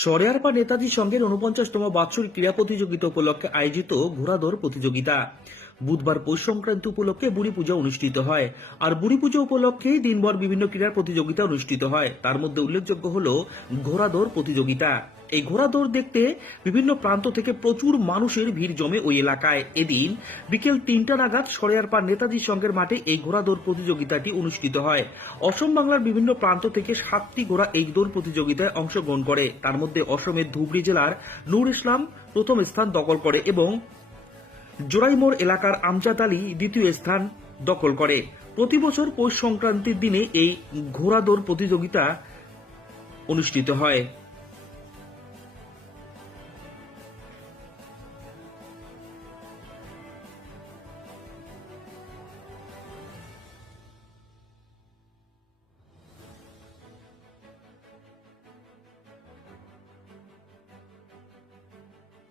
সরেয়ারপা নেতাজি সংঘের ৪৯তম বাৎসরিক ক্রীড়া প্রতিযোগিতা উপলক্ষে আয়োজিত ঘোড়া দৌড় প্রতিযোগিতা। বুধবার পৌষ সংক্রান্তি উপলক্ষে বুড়ি পূজা অনুষ্ঠিত হয়। আর বুড়ি পূজা উপলক্ষে দিনভর বিভিন্ন ক্রীড়া প্রতিযোগিতা অনুষ্ঠিত হয়। তার মধ্যে উল্লেখযোগ্য হল ঘোড়া দৌড় প্রতিযোগিতা। এই ঘোড়া দৌড় দেখতে বিভিন্ন প্রান্ত থেকে প্রচুর মানুষের ভিড় জমে ওই এলাকায়। এদিন বিকেল ৩টা নাগাদ সরেয়ারপা নেতাজি সংঘের মাঠে এই ঘোড়া দৌড় প্রতিযোগিতাটি অনুষ্ঠিত হয়। অসম বাংলার বিভিন্ন প্রান্ত থেকে ৭টি ঘোড়া এই দৌড় প্রতিযোগিতায় অংশগ্রহণ করে। তার মধ্যে অসমের ধুবড়ী জেলার নূর ইসলাম প্রথম স্থান দখল করে এবং জোরাইমোড় এলাকার আমজাদ আলী দ্বিতীয় স্থান দখল করে। প্রতি বছর পৌষ সংক্রান্তির দিনে এই ঘোড়া দৌড় প্রতিযোগিতা অনুষ্ঠিত হয়।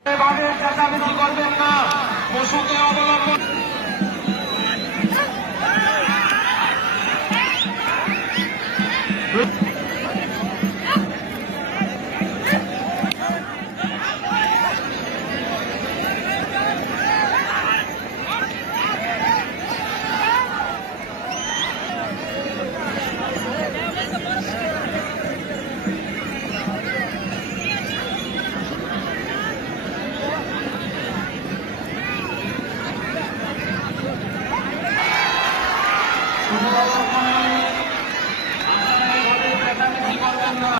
এভাবে চেঁচামেচি করবেন না, পশুকে অবলম্বন